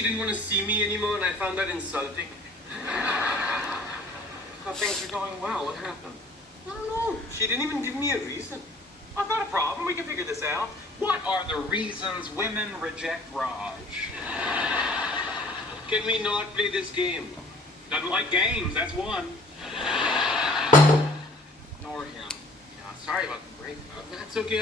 she didn't want to see me anymore, and I found that insulting. Thought things were going well. What happened? I don't know. She didn't even give me a reason. I've got a problem. We can figure this out. What are the reasons women reject Raj? Can we not play this game? Doesn't like games, that's one. Ignore him. Yeah, sorry about the breakup. That's okay.